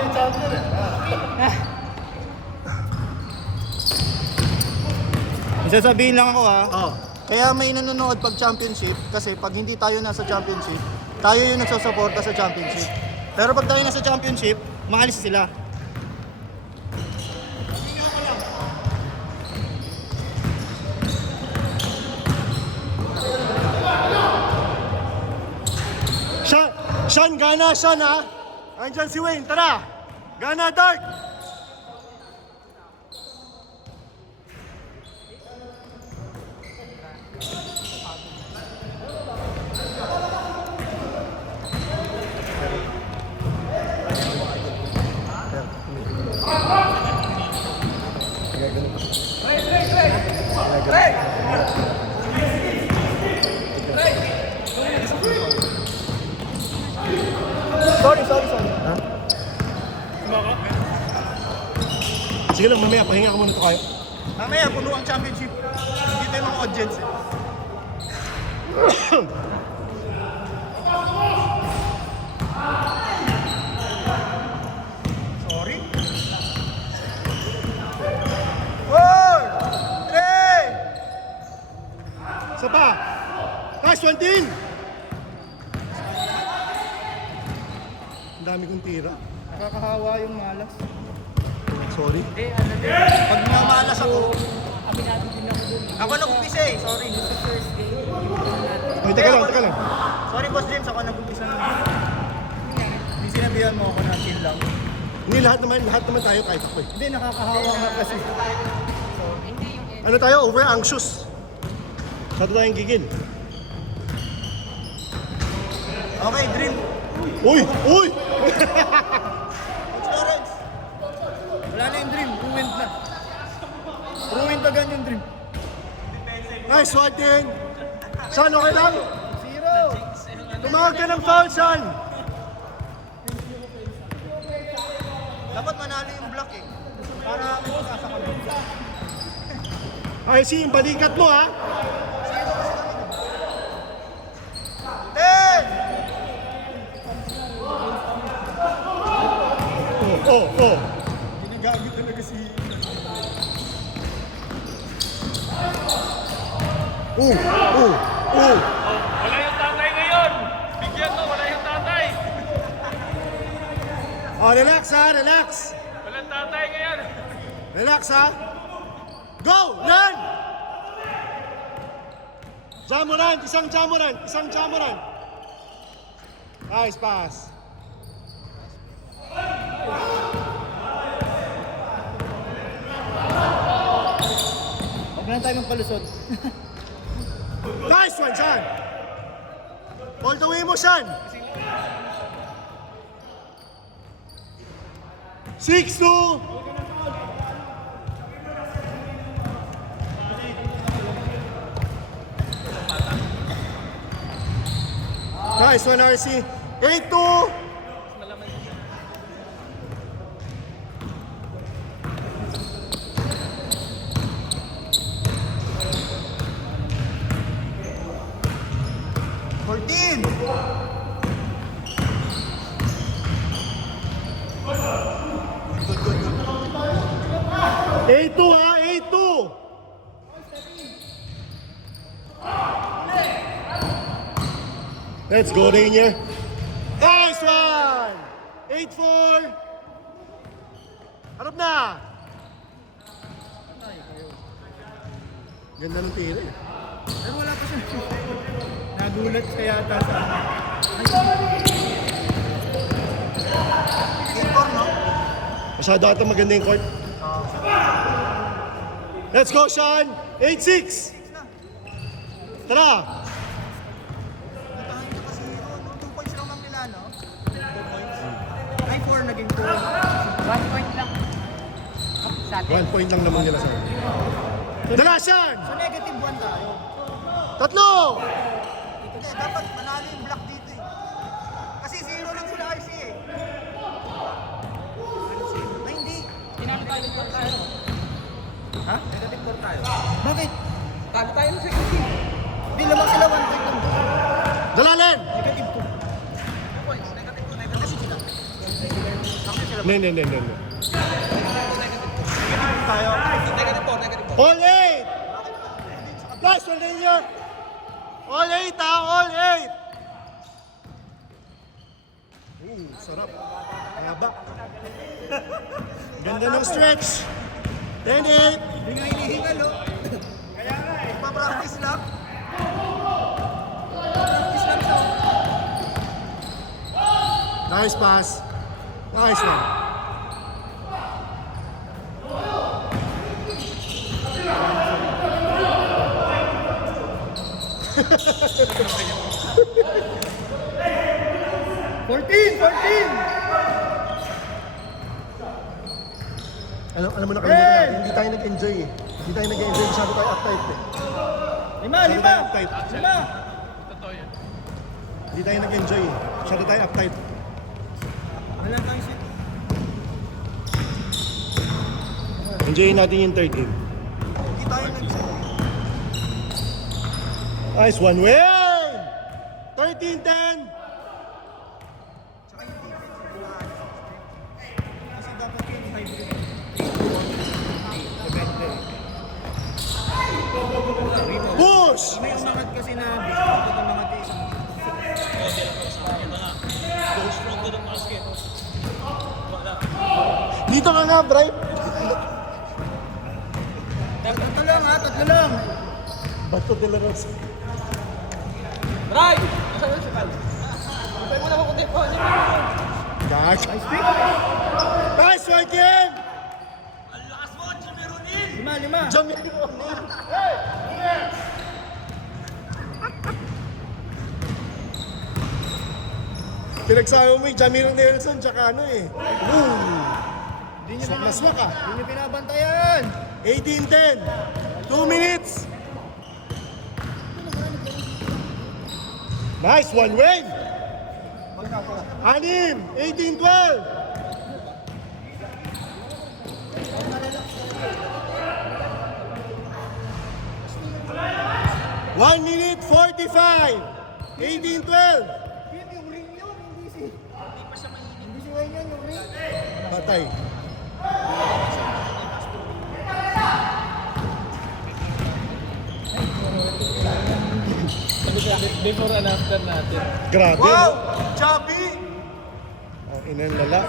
yung champion eh. Sasabihin lang ako ha. Oh. Kaya may nanonood pag championship kasi pag hindi tayo nasa championship, tayo yung nagsusuporta sa championship. Pero pag tayo nasa championship, maalis sila. Sean, gana, Sean ha. Andyan si Wayne, tara. Gana, Dark. Sorry. Ha? Sige lang, mamaya, pahinga ka muna ito kayo. Mamaya, puno ang championship. Hindi tayo mga audience eh. Sorry. 4, 3. Isa pa. Guys, 1 team. Ang dami kong tira. Nakakahawa yung malas. Sorry. Pag mamalas ako, Aminado din ako dun. ako nag-umpisa eh. Sorry. Sa first game, Ay, teka lang. Sorry, Boss James. Ako nag-umpisa na. Hindi sinabihan mo ako na chill lang. Hindi, lahat naman tayo kahit ako eh. Hindi, nakakahawa nga kasi. Ano tayo? Over anxious. Saan tayong gigil? Okay, Dream. Uy! Lawrence. Wala na yung Dream. Ruined na. Ruined na ganyan yung Dream. Nice swatting! Sean, okay lang? 0. Tumawag ka ng foul, Sean! Dapat manalo yung block eh. Para sasakal. Ay, si yung balikat mo ha! 10. Oh. Ginagagi talaga si... Wala yung tatay ngayon! Bigyan mo, wala yung tatay! Oh, relax ha, relax! Walang tatay ngayon! Relax ha! Go! Run! Jamoran! Isang Jamoran! Nice pass! Huwag na tayo magpalusot. Nice one, Sean! All the way mo, Sean! 6-2! Nice one, RC. 8-2! Good. 8-2 ha, 8-2! Let's go, Rainier. Nice one! 8-4! Harap na! Ganda ng tira eh. Pero wala pa siya. Nagulat siya yata sa... Masyado ata maganda yung court. Let's go, Sean! 8-6! Tara! 2 points lang ng Milano. 2 points. Ay, 4 naging 2. 1 point lang. Sa atin. 1 point lang naman nila sa akin. Dala, Sean! So, negative 1 tayo. Tatlo! Hindi, dapat manalo yung block dito eh. Kasi 0 lang sila RC eh. Ay, hindi. Tinalo tayo ng tayo. Ha? Negative 4 tayo. Bakit? Talo tayo ng second team. Hindi naman sila 1 point lang. Dala, Len! Negative 2. 2 points. Negative 2, negative 2 sila. Sakto sila Hindi. Tayo. All 8! Last one din yun! All 8 ha! All 8! Sarap. Haba. Ganda ng stretch. 10-8. Hindi nga hinihingal, oh. Kaya nga eh. Pa-practice lang. Practice lang siya. Nice pass. Nice one. Alam mo na kayo hindi tayo nag-enjoy eh. Hindi tayo nag-enjoy. Masyado tayo uptight eh. Lima. Uptight. Hindi tayo nag-enjoy eh. Masyado tayo uptight. Wala tayong shit. Enjoyin natin yung third game. Hindi tayo nag-shit. Nice one. Win! 13-10. Tsaka yung defense nila. Kasi dapat yun hybrid. Push! May umangat kasi na biscuit ito mga isang Dito ka nga, Bray. Tatlo lang ha, tatlo lang. Bato de la Rosa. Ray! Nasaan yun si Val? Pwede mo na makundi po. Gosh. Nice one, game! Lima. Jamil. Pinagsabi mo yung Jamil Nelson tsaka ano eh. Boom! Hindi nyo Maswak ah. Hindi nyo pinabantayan. 18-10. 2 minutes. Nice one, Wayne. 6. 18-12. One minute 45. 18-12. Yung ring yun, hindi si... Hindi pa siya mahinig. Hindi si Wayne yun, yung ring. Patay. Before and after natin. Grabe. Wow! Chubby! Ang inang lala.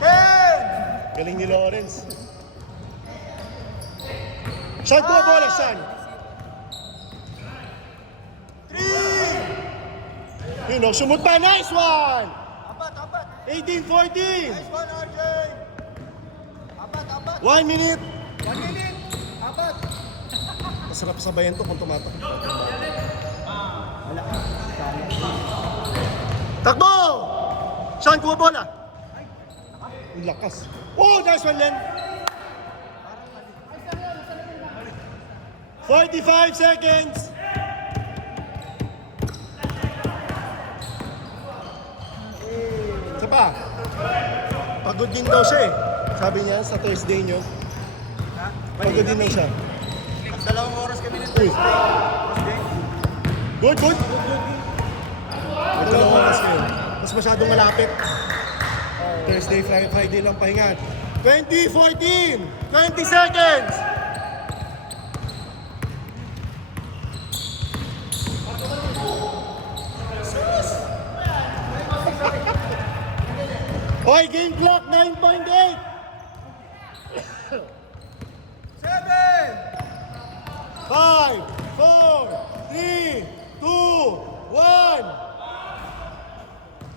10! Galing ni Lawrence. Saan ko bola, Saan? 3! Yun o, sumut pa. Nice one! Apat. 18-14. Nice one, RJ! Apat. 1 minute. 1 minute. Apat. Masarap sabayan to kung tumatak. Takbo! Saan ko bola? Ang lakas. Oh, nice one, Len. 45 seconds. Isa pa. Pagod din daw siya eh. Sabi niya sa Thursday nyo. Pagod din daw siya. Dalawang oras kami ng Uy. Thursday. Good. Dalawang oras kayo. Mas masyadong malapit. Thursday, Friday lang pahinga. 20-14. 20 seconds. Hoy, game clock 9.8. 7! 5, 4, 3, 2, 1.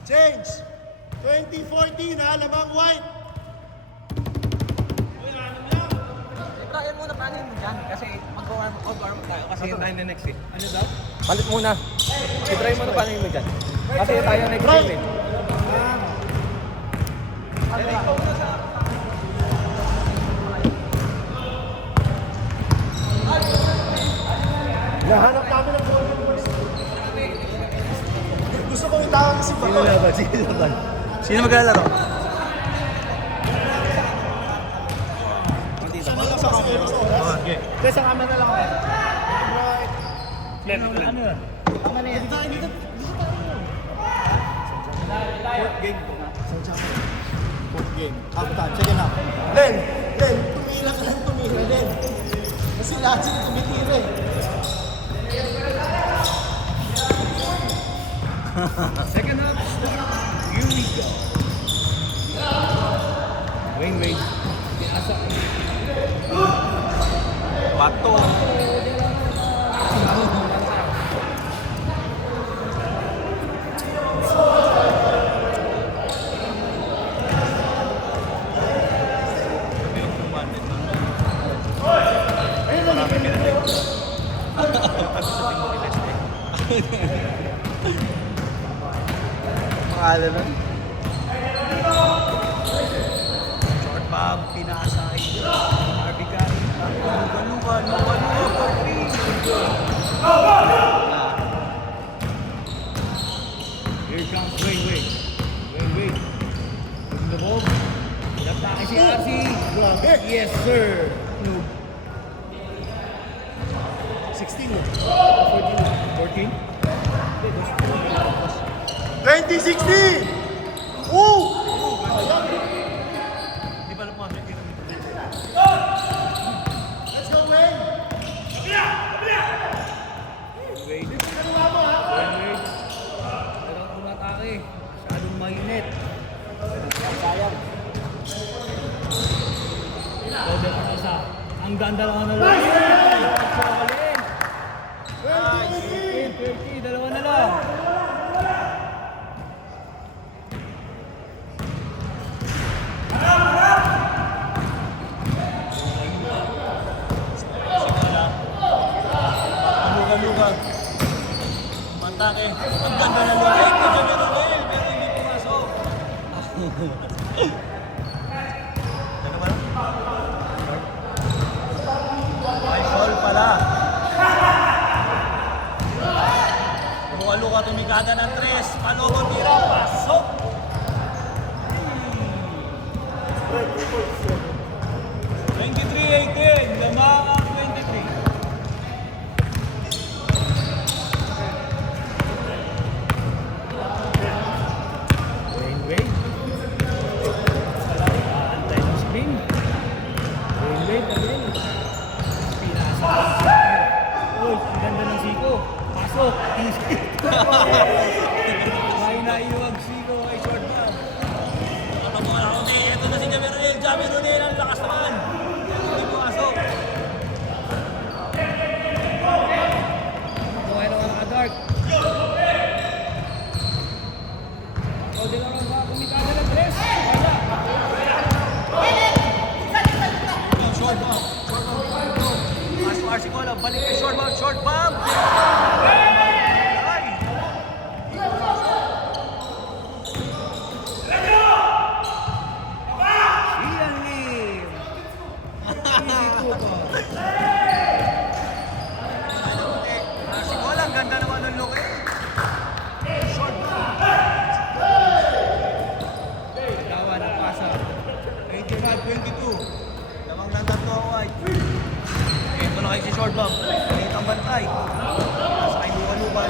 Change. 2014 ha, lamang white. Ibrahim muna panin mo dyan kasi mag-warm tayo kasi Tayo na next eh. ano daw? Palit muna. Ibrahim muna panin mo dyan. Kasi tayo next Bro. game eh. Nahanap namin ang golden voice. Gusto ko itawag si Bato. Sino maglalaro? Sana lang sa kasi sa oras. Kaya sa camera lang ako. Ano yun? Tama na yan. Fourth game. game. Half time, second half. Len, tumira ka lang tumira, Len. Kasi lahat sila tumitira eh. Second half, here we go. Wayne. Bato. Pangalan nun? Short bomb, pinasay. Arbigay. Lugan for three. Here comes Wayne. From the ball. Nagtake si RC. Grabe. Yes, sir. 16 mo. 14. 2016! Woo! Di ba lumapit yun? Let's go, Wayne! Wayne. Talagang umatake. Masyadong mainit. Sayang. Todo pa isa. Ang ganda lang na lang. Chocolate. 20, dalawa na lang. Lugan. Mantake. Ang ganda na lugar. Ay, medyo meron pero hindi pumasok. Teka ba? Ay, foul pala. Luka tumikada ng 3. Palogo tira. Pasok. 23-18. Lamang ang 23. Wayne. Antay ng spin. Wayne. Pinasa. Uy, ang ganda ng siko. Pasok. Easy. May naiwag siko kay short man. Ito na si Jamirunil. Ang lakas naman. Hindi pumasok. Buhay na mga dark. O, di lang ba kumikada ng tres? Wala. Short bomb. Pass to RC Cola. Balik kay short bomb. Ay! Ian Lim. Easy po ba? RC Cola. Ang ganda naman ng look eh. Short bomb. Dawa na pasa. 85-22. Lamang ng tatlo ako ay. Ito na kayo si short bomb. Ito ang bantay. Nasa kay Luka.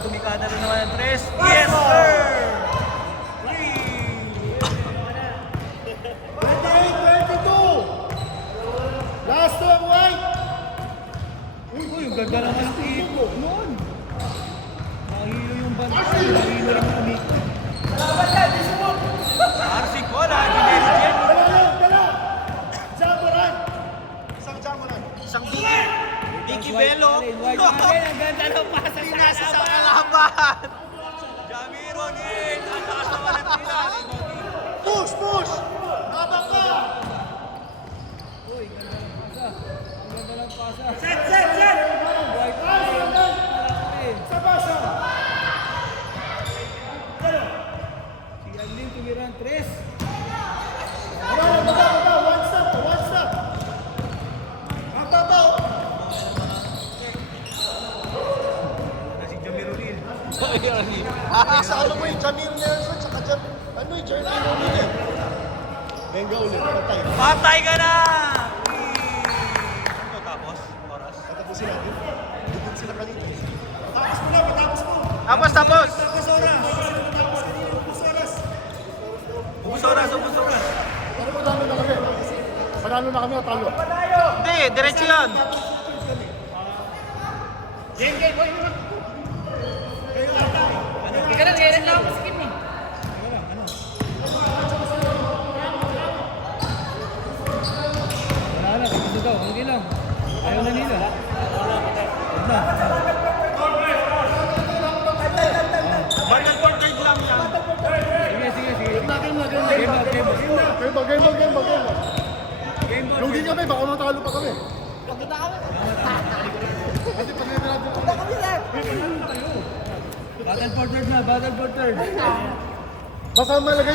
Tumikada rin naman ng 3. Yes, sir! 28-22! Last one, White! Uy, ang ganda naman ng tipo noon. Nahilo yung bantay. Nahilo rin yung umikot. RC Cola. Ginelligent. Dala! Jamoran! Isang Jamoran. Isang Vicky Bello. White Allen, ang ganda ng pasa sa Pinasa sa kalaban. kalaban. Jamirunil. Ang lakas naman ng tira. Push! Habang ka! Uy, ganda ng pasa. Ang ganda ng pasa. Set! White Allen. Malaki. Sa basa! Si Allen tumira ng tres. Baba! One stop! Baba! Si Jamirunil. Sa ano mo yung Jamir Nelson, tsaka Jeremy Ronin eh. Benga ulit, patay. Patay ka na! Ano tapos? Oras? Patapusin natin. Dugod sila kanina. Patapos mo. Tapos! Tapos oras. Tapos oras. Ubus oras! Talo na kami o talo? Hindi, diretso yan. Ika lang, kailan lang ako skip eh. Wala na, ito daw, okay lang. Ayaw na nila. Huwag na. Barnard Porter lang yan. Sige. Game ball. Game ball. Game ball. Lugi kami, baka matalo pa kami. Kasi pag Battle for third na, battle for third. basta malagay